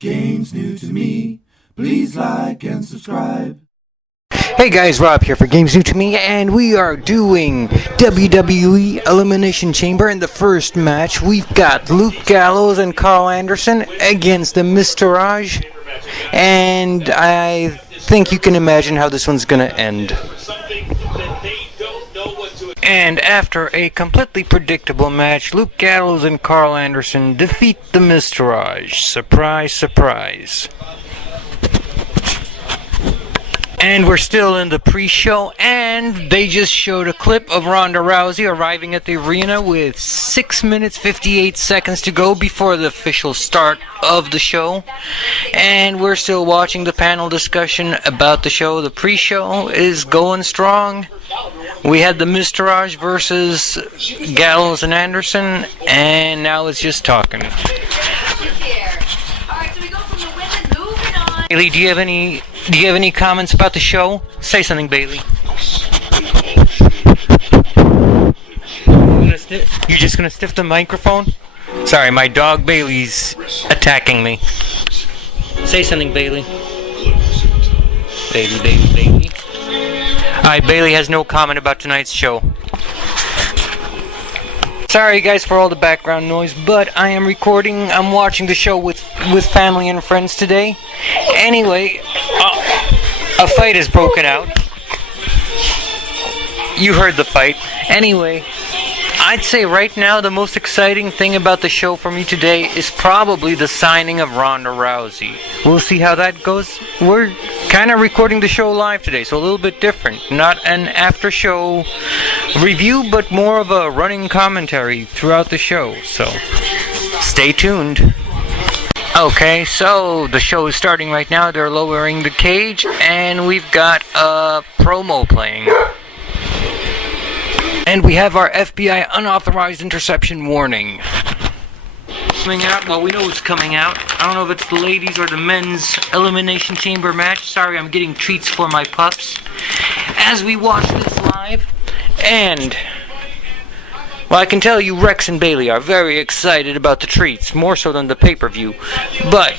Games new to me. Please like and subscribe. Hey guys, Rob here for Games New to Me, and we are doing WWE Elimination Chamber. In the first match, we've got Luke Gallows and Carl Anderson against the Mr. And I think you can imagine how this one's gonna end. And after a completely predictable match, Luke Gallows and Carl Anderson defeat the Mr. Surprise, surprise. And we're still in the pre-show, and they just showed a clip of Ronda Rousey arriving at the arena with 6 minutes 58 seconds to go before the official start of the show. And we're still watching the panel discussion about the show. The pre-show is going strong. We had the Mr. versus Gallows and Anderson, and now it's just talking. Bailey, do you have any comments about the show? Say something, Bailey. You're just gonna stiff the microphone? Sorry, my dog Bailey's attacking me. Say something, Bailey. Bailey. Alright, Bailey has no comment about tonight's show. Sorry guys for all the background noise, but I am recording. I'm watching the show with family and friends today. Anyway, a fight has broken out. You heard the fight. Anyway, I'd say right now the most exciting thing about the show for me today is probably the signing of Ronda Rousey. We'll see how that goes. We're kind of recording the show live today, so a little bit different. Not an after-show review, but more of a running commentary throughout the show. So, stay tuned. Okay, so the show is starting right now. They're lowering the cage, and we've got a promo playing. And we have our FBI unauthorized interception warning. Coming out, well, we know what's coming out. I don't know if it's the ladies or the men's Elimination Chamber match. Sorry, I'm getting treats for my pups as we watch this live. And, well, I can tell you Rex and Bailey are very excited about the treats, more so than the pay-per-view. But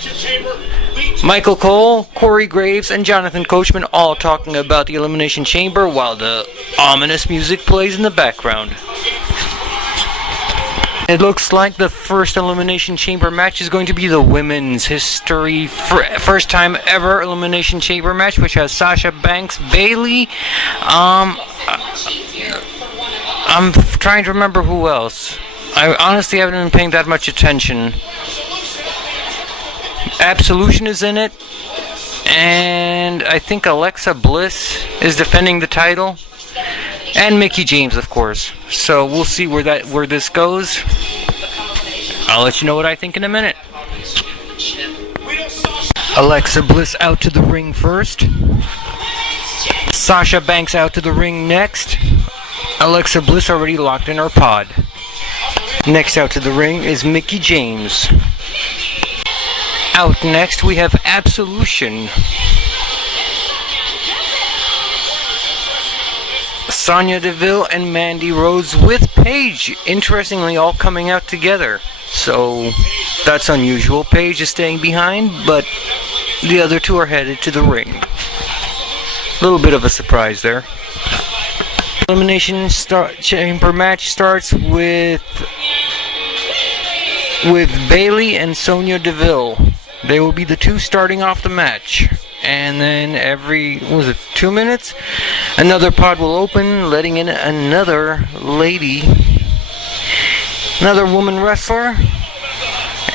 Michael Cole, Corey Graves, and Jonathan Coachman all talking about the Elimination Chamber while the ominous music plays in the background. It looks like the first Elimination Chamber match is going to be the women's history first time ever Elimination Chamber match, which has Sasha Banks, Bailey. I'm trying to remember who else. I honestly haven't been paying that much attention. Absolution is in it, and I think Alexa Bliss is defending the title. And Mickie James, of course. So we'll see where this goes. I'll let you know what I think in a minute. Alexa Bliss out to the ring first. Sasha Banks out to the ring next. Alexa Bliss already locked in her pod. Next out to the ring is Mickie James. Out next we have Absolution. Sonya Deville and Mandy Rose with Paige, interestingly, all coming out together. So, that's unusual. Paige is staying behind, but the other two are headed to the ring. A little bit of a surprise there. Elimination Chamber match starts with Bailey and Sonya Deville. They will be the two starting off the match. And then every, 2 minutes? Another pod will open, letting in another lady. Another woman wrestler.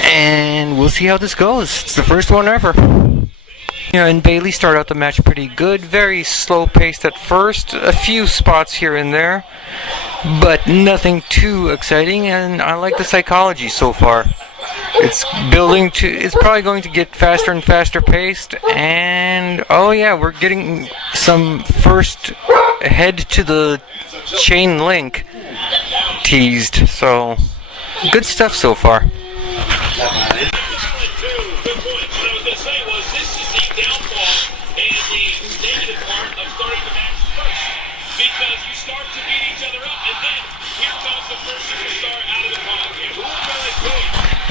And we'll see how this goes. It's the first one ever. And Bailey started out the match pretty good. Very slow paced at first. A few spots here and there. But nothing too exciting. And I like the psychology so far. It's probably going to get faster and faster paced, and oh yeah, we're getting some first head to the chain link teased, so good stuff so far.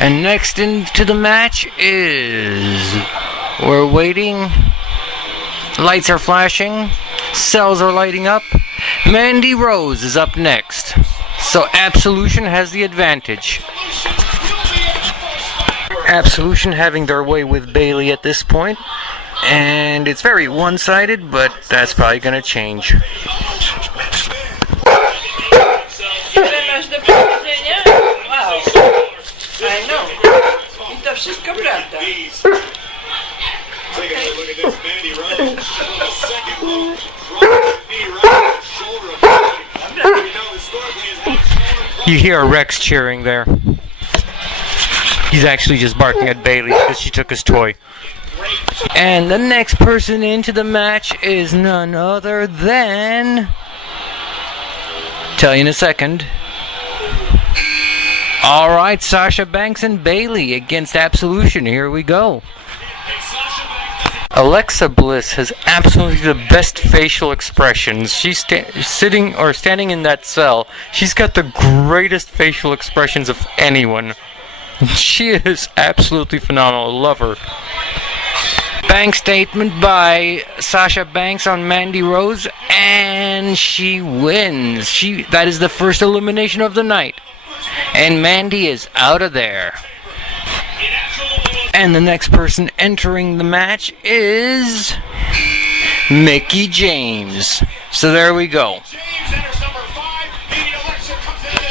And next into the match is... We're waiting. Lights are flashing. Cells are lighting up. Mandy Rose is up next. So Absolution has the advantage. Absolution having their way with Bayley at this point. And it's very one-sided, but that's probably going to change. You hear Rex cheering there. He's actually just barking at Bayley because she took his toy. And the next person into the match is none other than... Tell you in a second. Alright, Sasha Banks and Bayley against Absolution. Here we go. Alexa Bliss has absolutely the best facial expressions. She's standing in that cell. She's got the greatest facial expressions of anyone. She is absolutely phenomenal. I love her. Bank statement by Sasha Banks on Mandy Rose, and she wins. That is the first elimination of the night. And Mandy is out of there. And the next person entering the match is Mickie James. So there we go.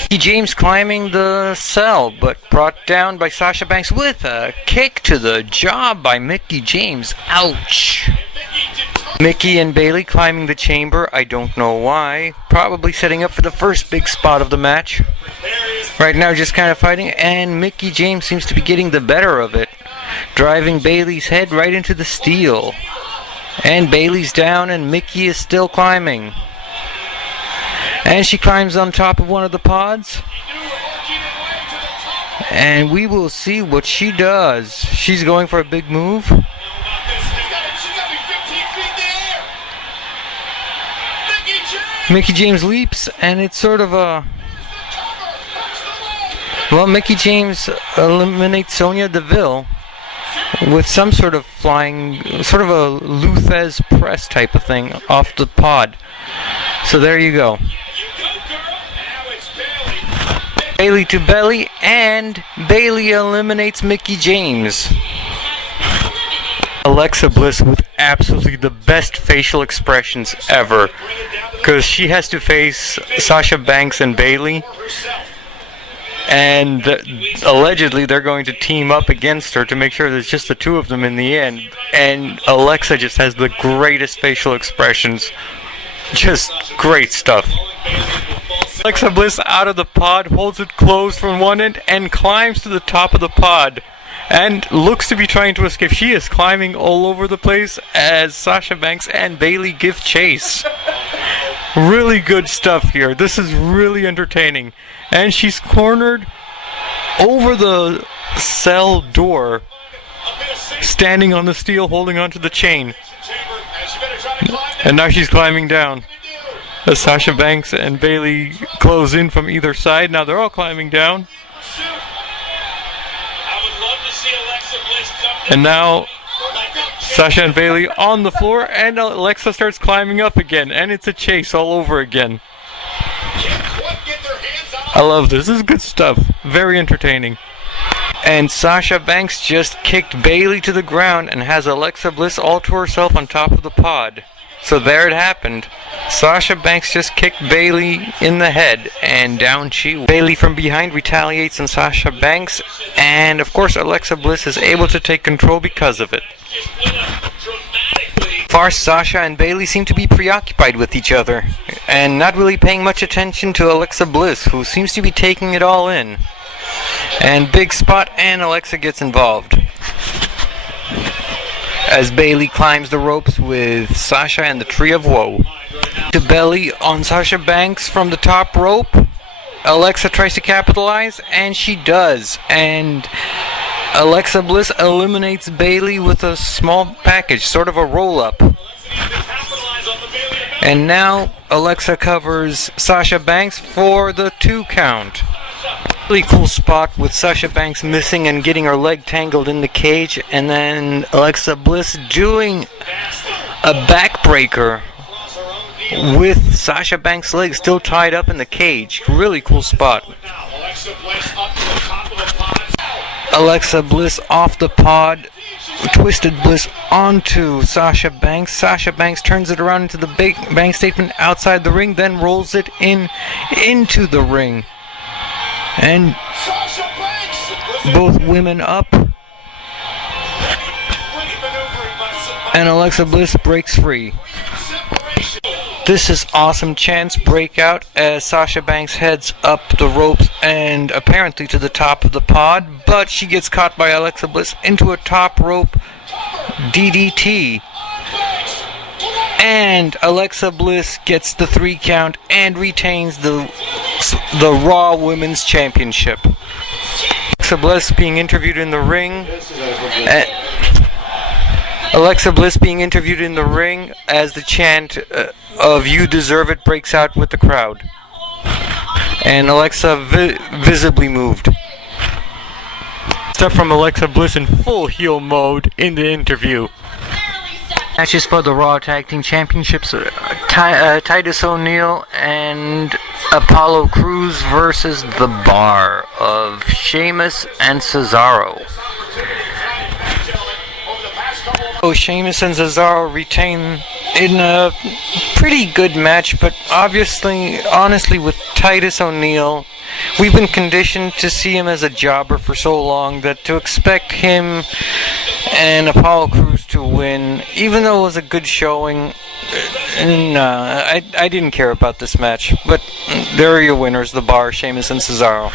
Mickie James climbing the cell, but brought down by Sasha Banks with a kick to the jaw by Mickie James. Ouch. Mickie and Bayley climbing the chamber. I don't know why. Probably setting up for the first big spot of the match. Right now just kind of fighting, and Mickie James seems to be getting the better of it. Driving Bayley's head right into the steel. And Bayley's down and Mickie is still climbing. And she climbs on top of one of the pods. And we will see what she does. She's going for a big move. Mickie James leaps, and it's sort of a... Well, Mickie James eliminates Sonya Deville with some sort of flying, sort of a Luthez press type of thing off the pod. So there you go. Bayley to belly, and Bayley eliminates Mickie James. Alexa Bliss with absolutely the best facial expressions ever, because she has to face Sasha Banks and Bayley, and allegedly they're going to team up against her to make sure there's just the two of them in the end, and Alexa just has the greatest facial expressions. Just great stuff. Alexa Bliss out of the pod, holds it closed from one end, and climbs to the top of the pod. And looks to be trying to escape. She is climbing all over the place as Sasha Banks and Bayley give chase. Really good stuff here. This is really entertaining. And she's cornered over the cell door, standing on the steel, holding onto the chain. And now she's climbing down. As Sasha Banks and Bayley close in from either side. Now they're all climbing down. And now Sasha and Bayley on the floor, and Alexa starts climbing up again, and it's a chase all over again. I love this. This is good stuff. Very entertaining. And Sasha Banks just kicked Bayley to the ground and has Alexa Bliss all to herself on top of the pod. So there it happened. Sasha Banks just kicked Bayley in the head, and down she went. Bayley from behind retaliates on Sasha Banks, and of course Alexa Bliss is able to take control because of it. Far, Sasha and Bayley seem to be preoccupied with each other, and not really paying much attention to Alexa Bliss, who seems to be taking it all in. And big spot, and Alexa gets involved. As Bayley climbs the ropes with Sasha and the Tree of Woe. To belly on Sasha Banks from the top rope. Alexa tries to capitalize, and she does. And Alexa Bliss eliminates Bayley with a small package, sort of a roll-up. And now Alexa covers Sasha Banks for the 2 count. Really cool spot with Sasha Banks missing and getting her leg tangled in the cage, and then Alexa Bliss doing a backbreaker with Sasha Banks' leg still tied up in the cage. Really cool spot. Alexa Bliss off the pod, twisted Bliss onto Sasha Banks. Sasha Banks turns it around into the big bang statement outside the ring, then rolls it into the ring. And both women up. And Alexa Bliss breaks free. This is awesome chance breakout as Sasha Banks heads up the ropes and apparently to the top of the pod, but she gets caught by Alexa Bliss into a top rope DDT. And Alexa Bliss gets the 3 count and retains the Raw Women's Championship. Alexa Bliss being interviewed in the ring. Alexa Bliss being interviewed in the ring as the chant of "You Deserve It" breaks out with the crowd. And Alexa visibly moved. Stuff from Alexa Bliss in full heel mode in the interview. Matches for the Raw Tag Team Championships, Titus O'Neil and Apollo Crews versus the Bar of Sheamus and Cesaro. Sheamus and Cesaro retain in a pretty good match, but honestly, with Titus O'Neil, we've been conditioned to see him as a jobber for so long that to expect him and Apollo Crews to win, even though it was a good showing, I didn't care about this match. But there are your winners, the Bar, Sheamus and Cesaro.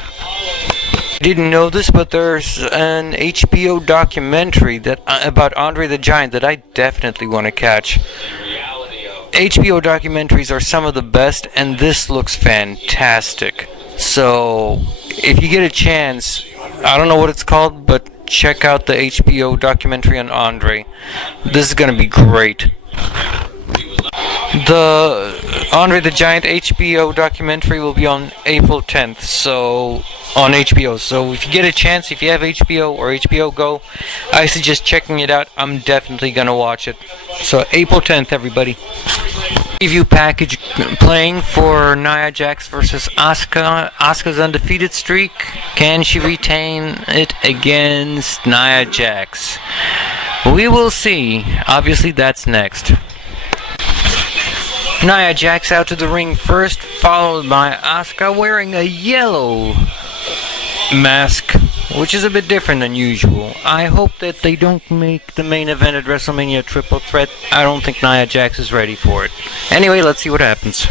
I didn't know this, but there's an HBO documentary about Andre the Giant that I definitely want to catch. HBO documentaries are some of the best, and this looks fantastic. So, if you get a chance, I don't know what it's called, but check out the HBO documentary on Andre. This is going to be great. The Andre the Giant HBO documentary will be on April 10th, so on HBO. So if you get a chance, if you have HBO or HBO Go, I suggest checking it out. I'm definitely going to watch it. So April 10th, everybody. Preview package playing for Nia Jax versus Asuka. Asuka's undefeated streak. Can she retain it against Nia Jax? We will see. Obviously, that's next. Nia Jax out to the ring first, followed by Asuka wearing a yellow mask, which is a bit different than usual. I hope that they don't make the main event at WrestleMania Triple Threat. I don't think Nia Jax is ready for it. Anyway, let's see what happens.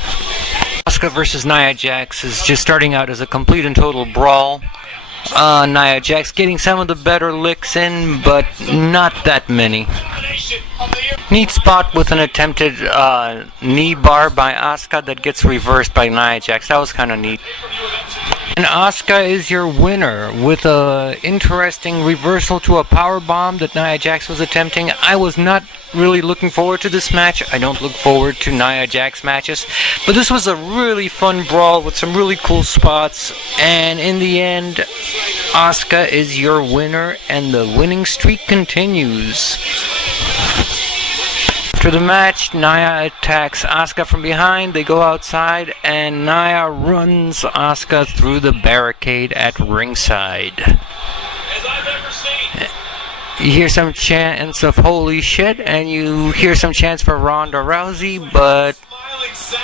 Asuka versus Nia Jax is just starting out as a complete and total brawl. Nia Jax getting some of the better licks in, but not that many. Neat spot with an attempted knee bar by Asuka that gets reversed by Nia Jax. That was kind of neat. And Asuka is your winner with a interesting reversal to a powerbomb that Nia Jax was attempting. I was not really looking forward to this match. I don't look forward to Nia Jax matches, but this was a really fun brawl with some really cool spots, and in the end, Asuka is your winner and the winning streak continues. After the match, Nia attacks Asuka from behind. They go outside, and Nia runs Asuka through the barricade at ringside. You hear some chants of "holy shit," and you hear some chants for Ronda Rousey, but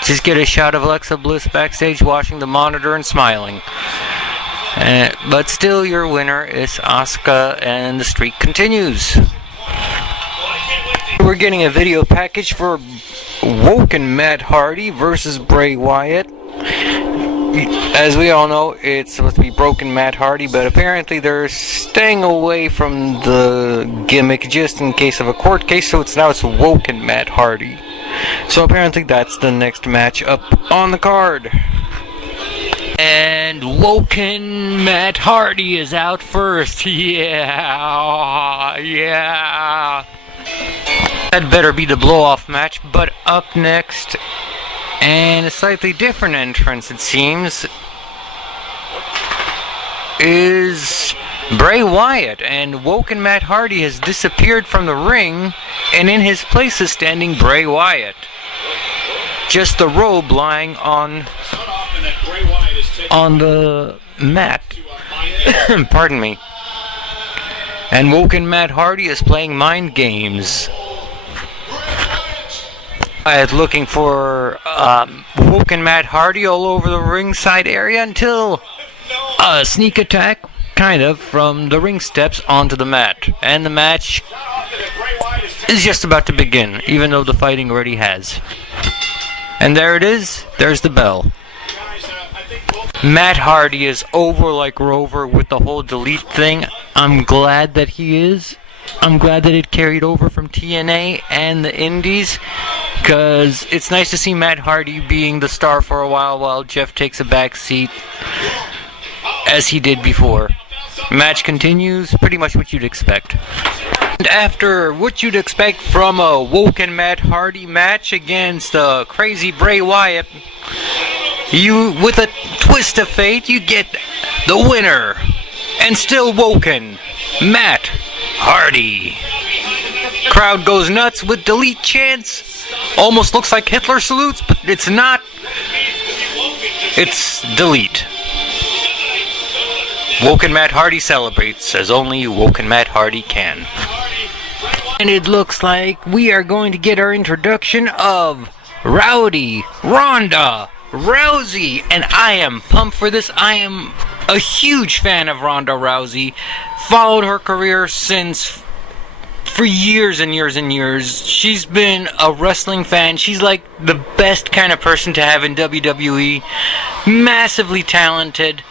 just get a shot of Alexa Bliss backstage watching the monitor and smiling. But still, your winner is Asuka, and the streak continues. We're getting a video package for Woken Matt Hardy versus Bray Wyatt. As we all know, it's supposed to be Broken Matt Hardy, but apparently they're staying away from the gimmick just in case of a court case, so it's Woken Matt Hardy. So apparently that's the next match up on the card. And Woken Matt Hardy is out first. Yeah. That better be the blow-off match, but up next, and a slightly different entrance, it seems. is Bray Wyatt, and Woken Matt Hardy has disappeared from the ring, and in his place is standing Bray Wyatt. Just the robe lying on the mat. Pardon me. And Woken Matt Hardy is playing mind games. I was looking for Woken Matt Hardy all over the ringside area until a sneak attack, kind of, from the ring steps onto the mat. And the match is just about to begin, even though the fighting already has. And there it is. There's the bell. Matt Hardy is over like Rover with the whole delete thing. I'm glad that he is. I'm glad that it carried over from TNA and the Indies, because it's nice to see Matt Hardy being the star for a while Jeff takes a back seat, as he did before. Match continues, pretty much what you'd expect. And after what you'd expect from a Woken Matt Hardy match against crazy Bray Wyatt, with a twist of fate, you get the winner, and still woken, Matt Hardy. Crowd goes nuts with delete chants. Almost looks like Hitler salutes, but it's not. It's delete. Woken Matt Hardy celebrates as only Woken Matt Hardy can. And it looks like we are going to get our introduction of Ronda Rousey, and I am pumped for this. I am a huge fan of Ronda Rousey. Followed her career for years and years and years. She's been a wrestling fan. She's like the best kind of person to have in WWE. Massively talented.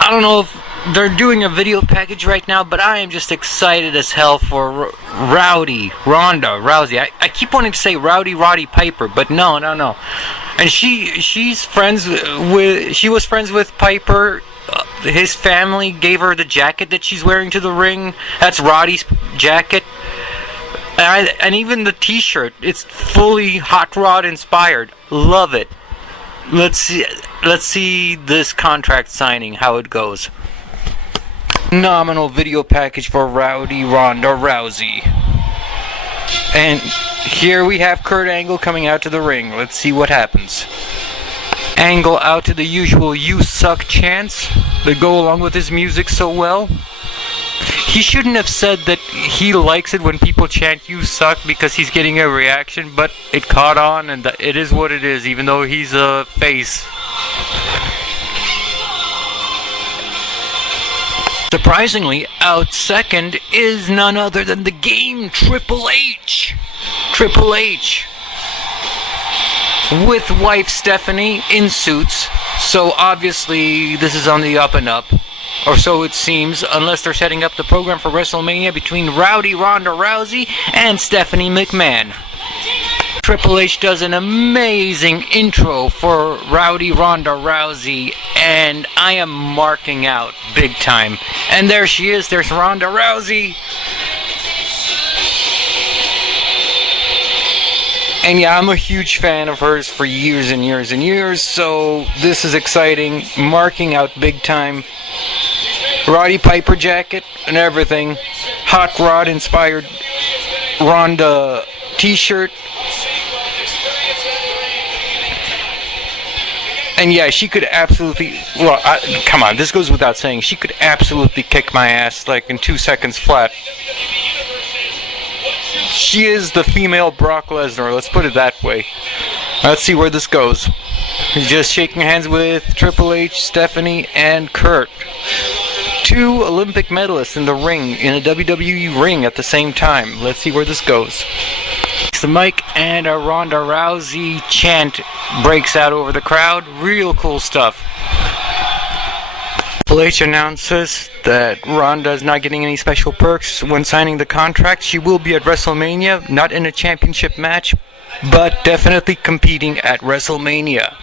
I don't know if they're doing a video package right now, but I am just excited as hell for Ronda Rousey. I keep wanting to say Roddy Piper, but no. And she was friends with Piper. His family gave her the jacket that she's wearing to the ring. That's Roddy's jacket. And even the t-shirt, it's fully Hot Rod inspired. Love it. Let's see this contract signing, how it goes. Phenomenal video package for Ronda Rousey. And here we have Kurt Angle coming out to the ring. Let's see what happens. Angle out to the usual "You suck" chants that go along with his music so well. He shouldn't have said that he likes it when people chant "You suck" because he's getting a reaction, but it caught on, and it is what it is, even though he's a face. Surprisingly, out second is none other than the Game Triple H. Triple H. With wife Stephanie in suits, so obviously this is on the up and up. Or so it seems, unless they're setting up the program for WrestleMania between Ronda Rousey and Stephanie McMahon. Triple H does an amazing intro for Ronda Rousey, and I am marking out big time. And there she is, there's Ronda Rousey. And yeah, I'm a huge fan of hers for years and years and years, so this is exciting, marking out big time. Roddy Piper jacket and everything. Hot Rod inspired Ronda t-shirt. And yeah, she could absolutely, come on, this goes without saying, she could absolutely kick my ass like in 2 seconds flat. She is the female Brock Lesnar, let's put it that way. Let's see where this goes. He's just shaking hands with Triple H, Stephanie, and Kurt. 2 Olympic medalists in the ring, in a WWE ring at the same time. Let's see where this goes. The mic and a Ronda Rousey chant breaks out over the crowd. Real cool stuff. Triple H announces that Ronda is not getting any special perks when signing the contract. She will be at WrestleMania, not in a championship match, but definitely competing at WrestleMania.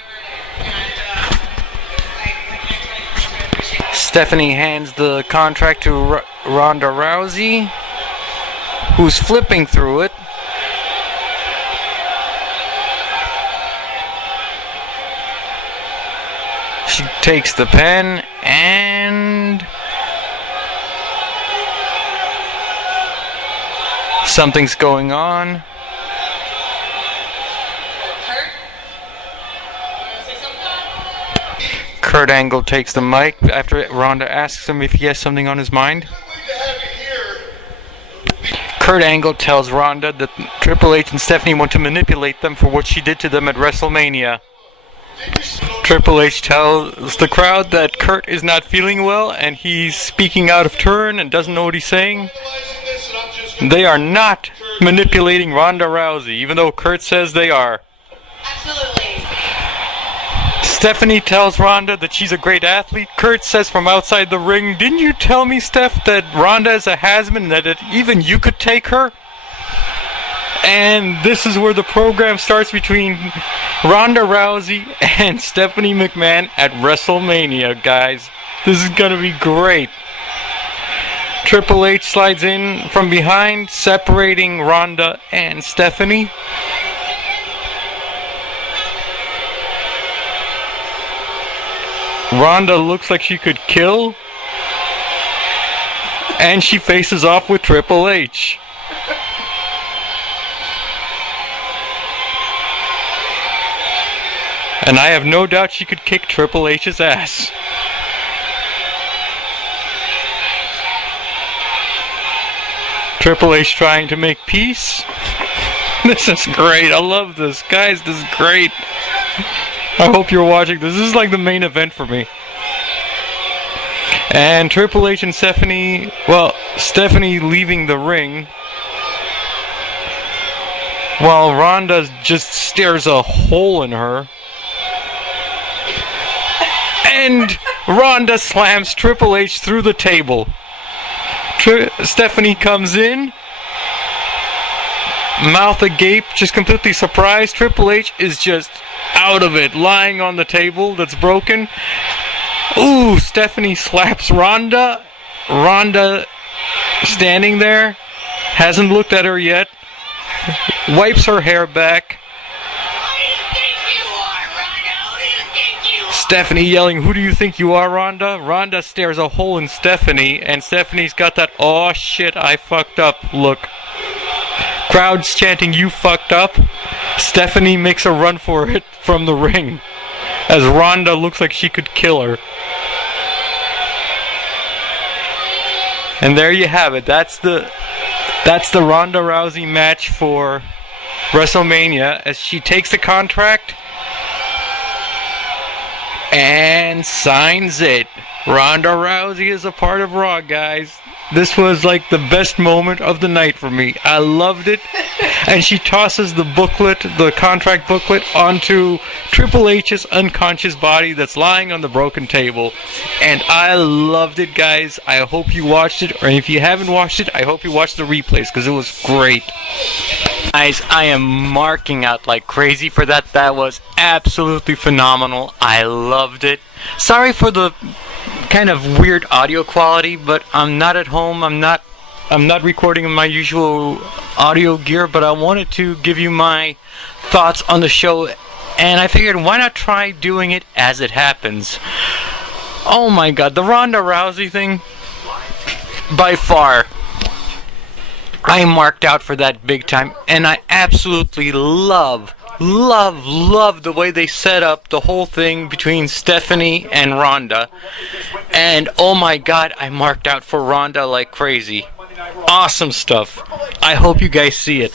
Stephanie hands the contract to Ronda Rousey, who's flipping through it. She takes the pen and and something's going on. Kurt Angle takes the mic after Ronda asks him if he has something on his mind. Kurt Angle tells Ronda that Triple H and Stephanie want to manipulate them for what she did to them at WrestleMania. Triple H tells the crowd that Kurt is not feeling well and he's speaking out of turn and doesn't know what he's saying. They are not manipulating Ronda Rousey, even though Kurt says they are. Absolutely. Stephanie tells Ronda that she's a great athlete. Kurt says from outside the ring, "Didn't you tell me, Steph, that Ronda is a has-been and that even you could take her?" And this is where the program starts between Ronda Rousey and Stephanie McMahon at WrestleMania, guys. This is gonna be great. Triple H slides in from behind, separating Ronda and Stephanie. Ronda looks like she could kill, and she faces off with Triple H. And I have no doubt she could kick Triple H's ass. Triple H trying to make peace. This is great. I love this. Guys, this is great. I hope you're watching this. This is like the main event for me. And Triple H and Stephanie, well, Stephanie leaving the ring, while Ronda just stares a hole in her. And Ronda slams Triple H through the table. Stephanie comes in, mouth agape, just completely surprised. Triple H is just out of it, lying on the table that's broken. Ooh, Stephanie slaps Ronda. Ronda standing there, hasn't looked at her yet, wipes her hair back. Stephanie yelling, "Who do you think you are, Ronda?" Ronda stares a hole in Stephanie, and Stephanie's got that "oh shit, I fucked up" look. Crowd's chanting, "You fucked up." Stephanie makes a run for it from the ring, as Ronda looks like she could kill her. And there you have it. That's the Ronda Rousey match for WrestleMania, as she takes the contract and signs it. Ronda Rousey is a part of Raw, guys. This was like the best moment of the night for me. I loved it. And she tosses the booklet, the contract booklet, onto Triple H's unconscious body that's lying on the broken table. And I loved it, guys. I hope you watched it. Or if you haven't watched it, I hope you watched the replays, because it was great. Guys, I am marking out like crazy for that. That was absolutely phenomenal. I loved it. Sorry for the kind of weird audio quality, but I'm not at home. I'm not recording in my usual audio gear, but I wanted to give you my thoughts on the show, and I figured why not try doing it as it happens. Oh my god, the Ronda Rousey thing, by far, I marked out for that big time, and I absolutely love the way they set up the whole thing between Stephanie and Ronda. And oh my god, I marked out for Ronda like crazy. Awesome stuff. I hope you guys see it.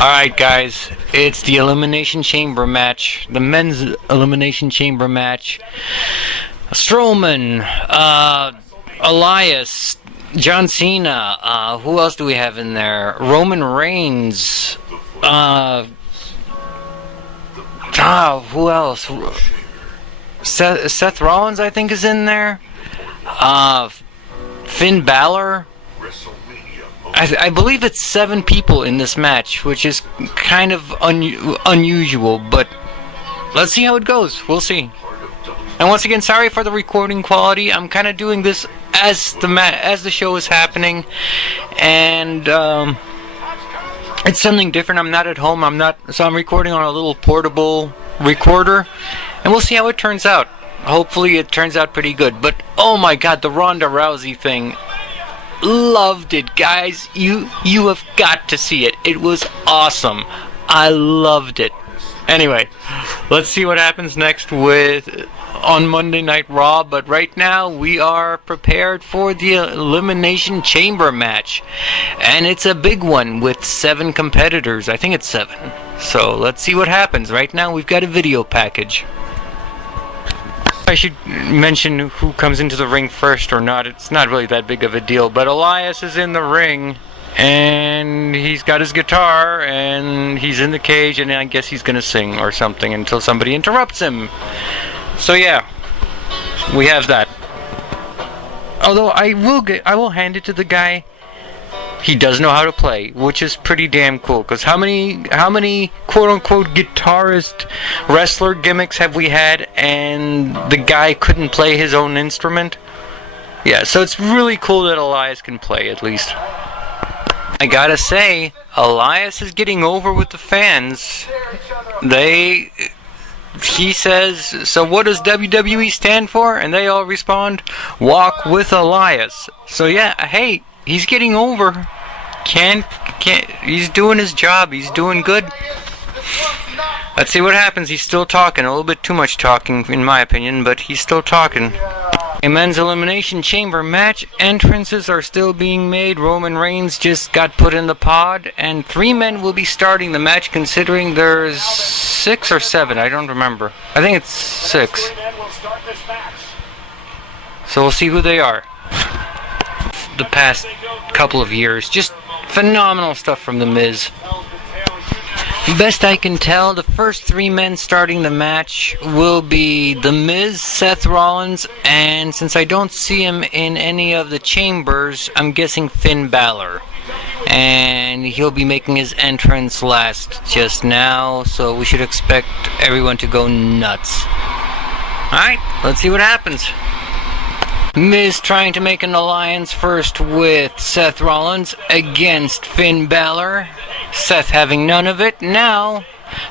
Alright guys, it's the Elimination Chamber match, the men's Elimination Chamber match. Strowman, Elias, John Cena, who else do we have in there? Roman Reigns, who else? Seth Rollins, I think, is in there. Finn Bálor. I believe it's 7 people in this match, which is kind of unusual, but let's see how it goes. We'll see. And once again, sorry for the recording quality. I'm kind of doing this as the show is happening, and it's something different. I'm not at home. So I'm recording on a little portable recorder, and we'll see how it turns out. Hopefully it turns out pretty good. But oh my god, the Ronda Rousey thing. Loved it, guys. You have got to see it. It was awesome. I loved it. Anyway, let's see what happens next on Monday Night Raw, but right now we are prepared for the Elimination Chamber match. And it's a big one with 7 competitors. I think it's 7. So let's see what happens. Right now we've got a video package. I should mention who comes into the ring first or not. It's not really that big of a deal, but Elias is in the ring. And he's got his guitar, and he's in the cage, and I guess he's gonna sing or something until somebody interrupts him. So yeah, we have that. Although I will hand it to the guy. He does know how to play, which is pretty damn cool. Because how many quote-unquote guitarist wrestler gimmicks have we had, and the guy couldn't play his own instrument? Yeah, so it's really cool that Elias can play at least. I gotta say, Elias is getting over with the fans. He says, so what does WWE stand for? And they all respond, walk with Elias. So yeah, hey, he's getting over. He's doing his job. He's doing good. Let's see what happens. He's still talking. A little bit too much talking, in my opinion, but he's still talking. A men's elimination chamber match. Entrances are still being made. Roman Reigns just got put in the pod, and 3 men will be starting the match, considering there's 6 or 7. I don't remember. I think it's 6. So we'll see who they are. The past couple of years, just phenomenal stuff from The Miz. Best I can tell, the first 3 men starting the match will be The Miz, Seth Rollins, and since I don't see him in any of the chambers, I'm guessing Finn Bálor. And he'll be making his entrance last just now, so we should expect everyone to go nuts. Alright, let's see what happens. Miz trying to make an alliance first with Seth Rollins against Finn Bálor. Seth having none of it. Now,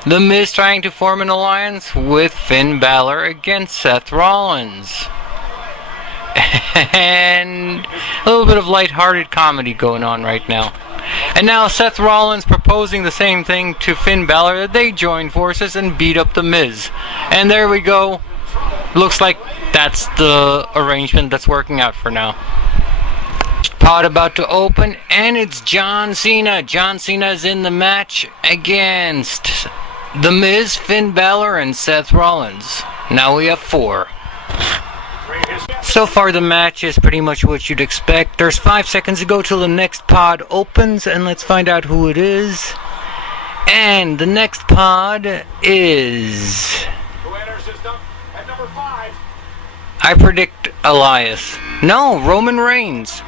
The Miz trying to form an alliance with Finn Bálor against Seth Rollins. And a little bit of lighthearted comedy going on right now. And now Seth Rollins proposing the same thing to Finn Bálor, that they join forces and beat up The Miz. And there we go. Looks like that's the arrangement that's working out for now. Pod about to open, and it's John Cena. John Cena is in the match against The Miz, Finn Bálor, and Seth Rollins. Now we have 4. So far the match is pretty much what you'd expect. There's 5 seconds to go till the next pod opens, and let's find out who it is. And the next pod is... I predict Elias. No, Roman Reigns.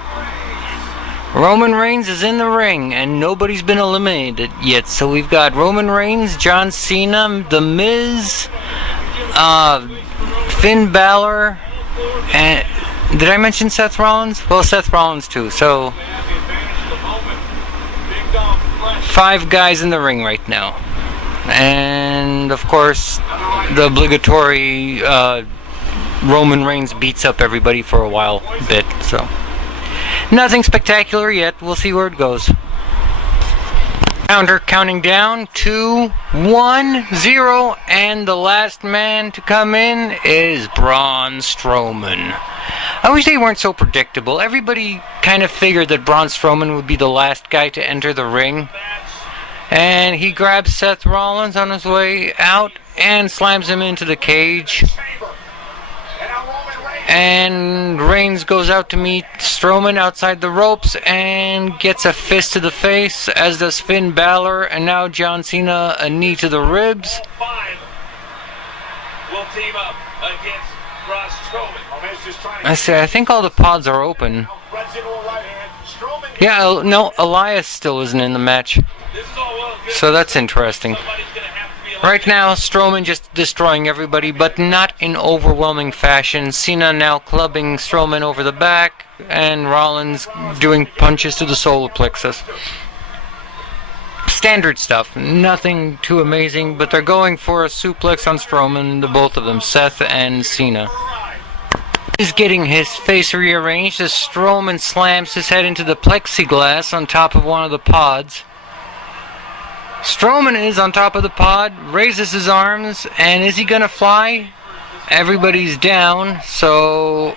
Roman Reigns is in the ring, and nobody's been eliminated yet. So we've got Roman Reigns, John Cena, The Miz, Finn Bálor, and did I mention Seth Rollins? Well, Seth Rollins too. So 5 guys in the ring right now, and of course the obligatory Roman Reigns beats up everybody for a while bit. So nothing spectacular yet. We'll see where it goes. Counter counting down. 2, 1, 0, and the last man to come in is Braun Strowman. I wish they weren't so predictable. Everybody kind of figured that Braun Strowman would be the last guy to enter the ring. And he grabs Seth Rollins on his way out and slams him into the cage. And Reigns goes out to meet Strowman outside the ropes and gets a fist to the face, as does Finn Bálor, and now John Cena a knee to the ribs. I think all the pods are open. Yeah, no, Elias still isn't in the match. So that's interesting. Right now, Strowman just destroying everybody, but not in overwhelming fashion. Cena now clubbing Strowman over the back, and Rollins doing punches to the solar plexus. standard stuff, nothing too amazing, but they're going for a suplex on Strowman, the both of them, Seth and Cena. He's getting his face rearranged as Strowman slams his head into the plexiglass on top of one of the pods. Strowman is on top of the pod, raises his arms, and is he gonna fly? Everybody's down, so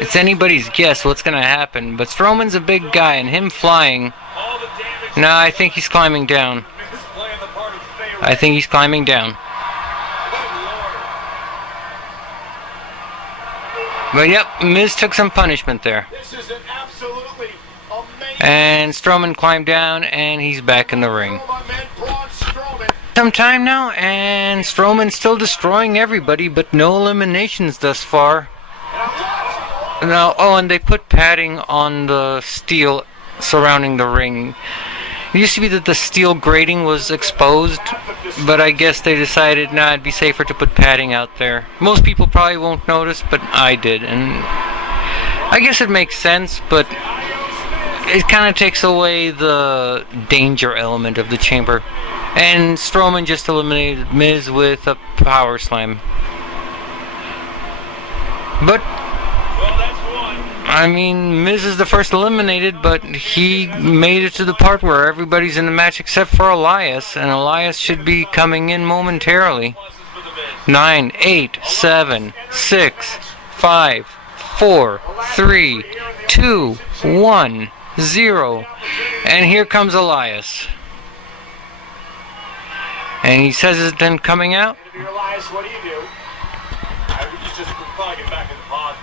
it's anybody's guess what's gonna happen. But Strowman's a big guy, and him flying... No, I think he's climbing down. I think he's climbing down. But yep, Miz took some punishment there. And Strowman climbed down, and he's back in the ring. Some time now, and Strowman's still destroying everybody, but no eliminations thus far. Now, oh, and they put padding on the steel surrounding the ring. It used to be that the steel grating was exposed, but I guess they decided, nah, it'd be safer to put padding out there. Most people probably won't notice, but I did, and I guess it makes sense, but it kind of takes away the danger element of the chamber. And Strowman just eliminated Miz with a power slam. But I mean, Miz is the first eliminated, but he made it to the part where everybody's in the match except for Elias, and Elias should be coming in momentarily. 9, 8, 7, 6, 5, 4, 3, 2, 1, 0. And here comes Elias. And he says it's then coming out. Elias, what do you do? I would just probably get back in the pod.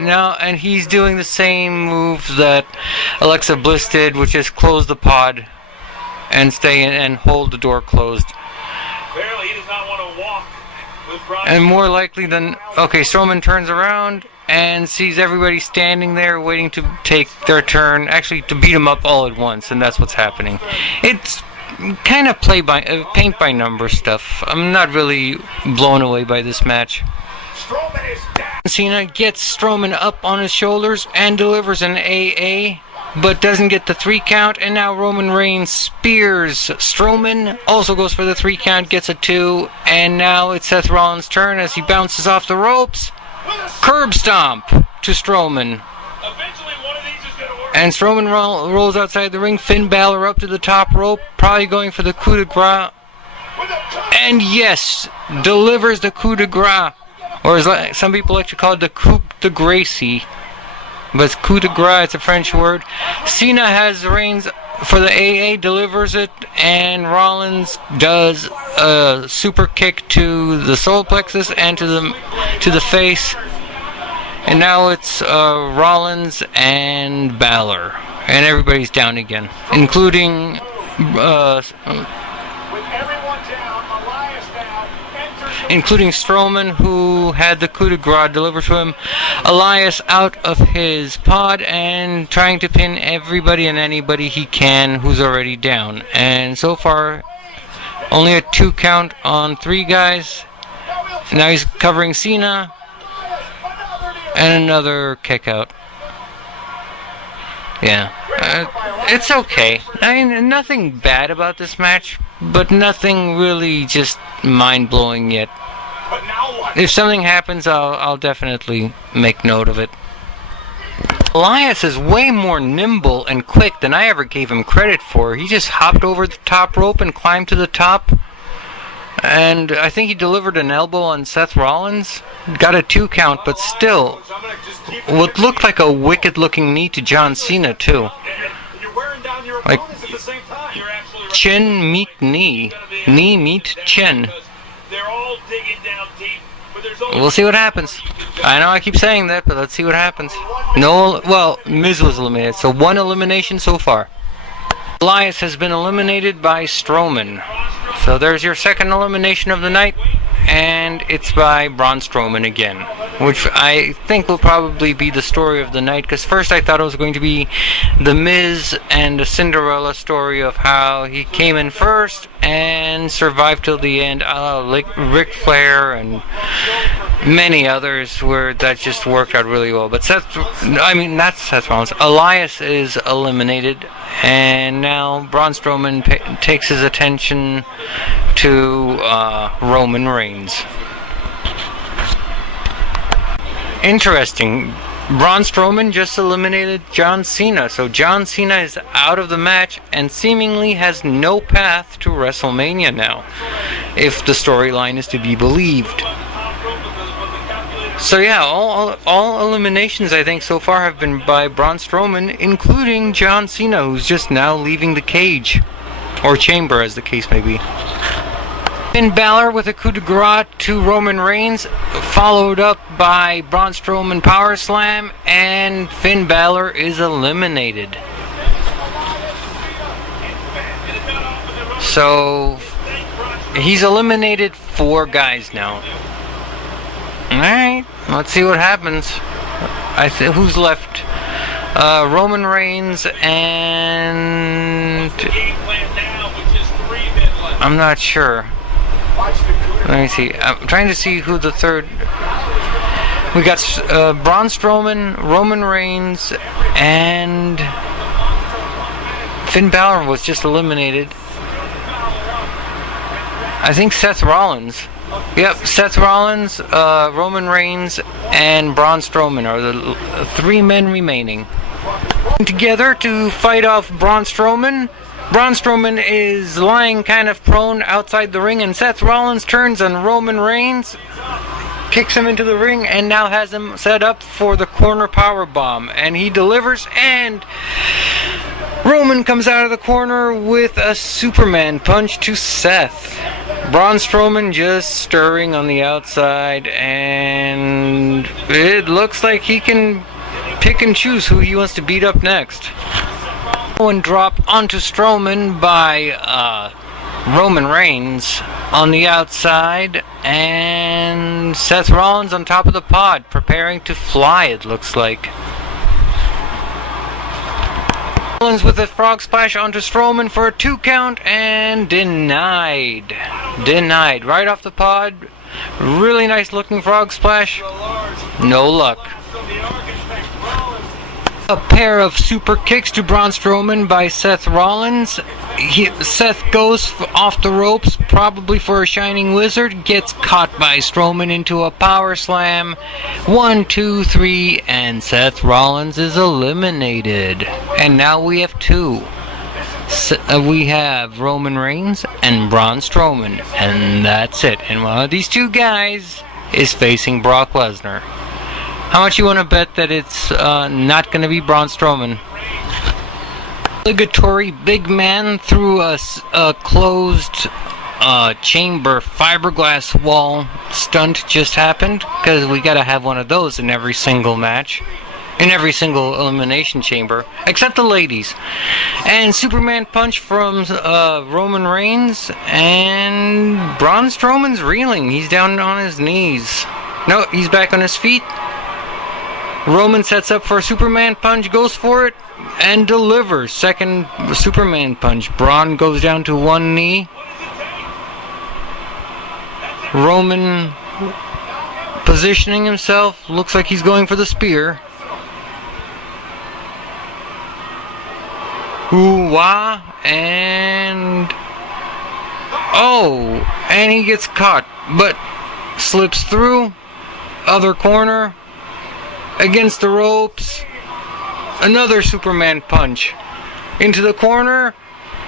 Now, and he's doing the same move that Alexa Bliss did, which is close the pod and stay in and hold the door closed. Clearly, he does not want to walk with Braun. And more likely than... Okay, Strowman turns around and sees everybody standing there waiting to take their turn, actually to beat him up all at once, and that's what's happening. It's kind of paint by number stuff. I'm not really blown away by this match. Strowman is down. Cena gets Strowman up on his shoulders and delivers an AA, but doesn't get the 3 count, and now Roman Reigns spears Strowman, also goes for the 3 count, gets a 2, and now it's Seth Rollins' turn as he bounces off the ropes. Curb stomp to Strowman. Eventually, one of these is going to work. And Strowman rolls outside the ring, Finn Balor up to the top rope, probably going for the coup de grace. And yes, delivers the coup de grace. Or as some people like to call it, the coup de gracie. But it's coup de grace, it's a French word. Cena has Reigns for the AA, delivers it, and Rollins does a super kick to the solar plexus and to the face. And now it's Rollins and Balor. And everybody's down again, including... including Strowman, who had the coup de grace delivered to him. Elias out of his pod and trying to pin everybody and anybody he can who's already down. And so far, only a 2 count on 3 guys. Now he's covering Cena. And another kick out. Yeah. It's okay. I mean, nothing bad about this match, but nothing really just mind-blowing yet. But now what? If something happens, I'll definitely make note of it. Elias is way more nimble and quick than I ever gave him credit for. He just hopped over the top rope and climbed to the top. And I think he delivered an elbow on Seth Rollins. Got a 2 count, but still, what looked like a wicked-looking knee to John Cena, too. Like, chin meet knee. Knee meet chin. We'll see what happens. I know I keep saying that, but let's see what happens. No, well, Miz was eliminated, so 1 elimination so far. Elias has been eliminated by Strowman. So there's your second elimination of the night, and it's by Braun Strowman again. which I think will probably be the story of the night, because first I thought it was going to be the Miz and the Cinderella story of how he came in first and survived till the end, like Ric Flair and many others where that just worked out really well. But not Seth Rollins. Elias is eliminated, and now Braun Strowman takes his attention to Roman Reigns. Interesting. Braun Strowman just eliminated John Cena, so John Cena is out of the match and seemingly has no path to WrestleMania now, if the storyline is to be believed. So yeah, all eliminations I think so far have been by Braun Strowman, including John Cena, who's just now leaving the cage, or chamber as the case may be. Finn Bálor with a coup de grace to Roman Reigns, followed up by Braun Strowman power slam, and Finn Bálor is eliminated. So he's eliminated 4 guys now. Alright, let's see what happens. Who's left? Roman Reigns and... I'm not sure. Let me see. I'm trying to see who the third... We got Braun Strowman, Roman Reigns, and... Finn Bálor was just eliminated. I think Seth Rollins. Yep, Seth Rollins, Roman Reigns, and Braun Strowman are the 3 men remaining. Together to fight off Braun Strowman. Braun Strowman is lying kind of prone outside the ring, and Seth Rollins turns on Roman Reigns, kicks him into the ring, and now has him set up for the corner power bomb. And he delivers, and Roman comes out of the corner with a Superman punch to Seth. Braun Strowman just stirring on the outside, and it looks like he can pick and choose who he wants to beat up next. And drop onto Strowman by Roman Reigns on the outside, and Seth Rollins on top of the pod, preparing to fly, it looks like. Rollins with a frog splash onto Strowman for a 2 count, and denied. Denied. Right off the pod. Really nice looking frog splash. No luck. A pair of super kicks to Braun Strowman by Seth Rollins. Seth goes off the ropes, probably for a Shining Wizard, gets caught by Strowman into a power slam. 1, 2, 3, and Seth Rollins is eliminated. And now we have 2. We have Roman Reigns and Braun Strowman, and that's it. And one of these 2 guys is facing Brock Lesnar. How much you want to bet that it's not going to be Braun Strowman? Obligatory big man through a closed chamber fiberglass wall stunt just happened, because we got to have one of those in every single match, in every single elimination chamber, except the ladies. And Superman punch from Roman Reigns, and Braun Strowman's reeling. He's down on his knees. No, he's back on his feet. Roman sets up for a Superman punch, goes for it, and delivers. Second Superman punch. Braun goes down to 1 knee. Roman positioning himself. Looks like he's going for the spear. Ooh-wah, and... Oh! And he gets caught, but slips through. Other corner. Against the ropes. Another Superman punch. Into the corner.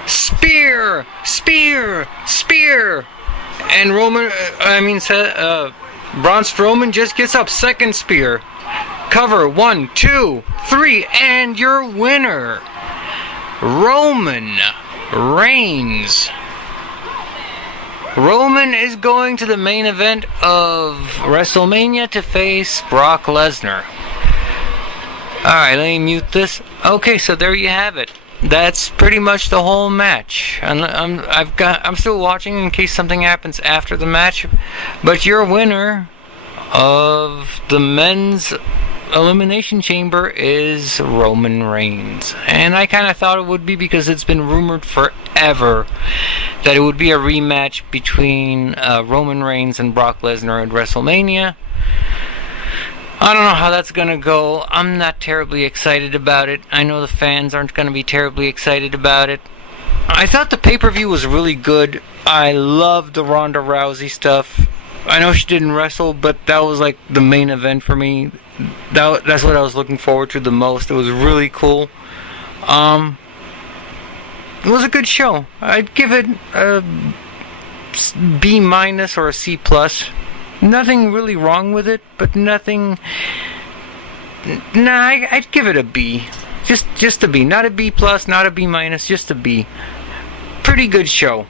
Spear! Spear! Spear! And Braun Strowman just gets up. Second spear. Cover. 1, 2, 3. And your winner, Roman Reigns. Roman is going to the main event of WrestleMania to face Brock Lesnar. Alright, let me mute this. Okay, so there you have it. That's pretty much the whole match. I'm still watching in case something happens after the match. But your winner, of the men's Elimination Chamber is Roman Reigns. And I kind of thought it would be, because it's been rumored forever that it would be a rematch between Roman Reigns and Brock Lesnar at WrestleMania. I don't know how that's going to go. I'm not terribly excited about it. I know the fans aren't going to be terribly excited about it. I thought the pay-per-view was really good. I loved the Ronda Rousey stuff. I know she didn't wrestle, but that was like the main event for me. That's what I was looking forward to the most. It was really cool. It was a good show. I'd give it a B- or a C+. Nothing really wrong with it, but nothing... Nah, I'd give it a B. Just a B. Not a B+, not a B-, just a B. Pretty good show.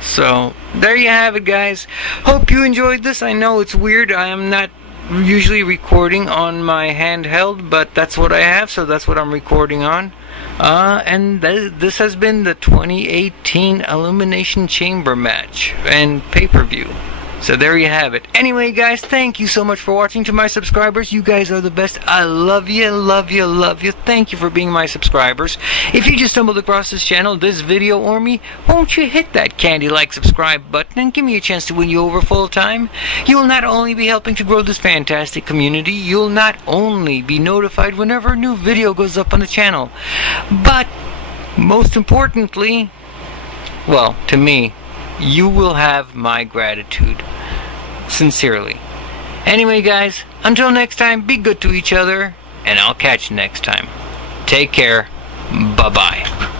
So, there you have it, guys. Hope you enjoyed this. I know it's weird. I am not usually recording on my handheld, but that's what I have, so that's what I'm recording on. And this has been the 2018 Elimination Chamber match and pay-per-view. So there you have it. Anyway, guys, thank you so much for watching. To my subscribers, you guys are the best. I love you, love you, love you. Thank you for being my subscribers. If you just stumbled across this channel, this video, or me, won't you hit that candy like subscribe button and give me a chance to win you over full time? You will not only be helping to grow this fantastic community, you'll not only be notified whenever a new video goes up on the channel, but most importantly, well, to me, you will have my gratitude. Sincerely. Anyway, guys, until next time, be good to each other, and I'll catch you next time. Take care. Bye-bye.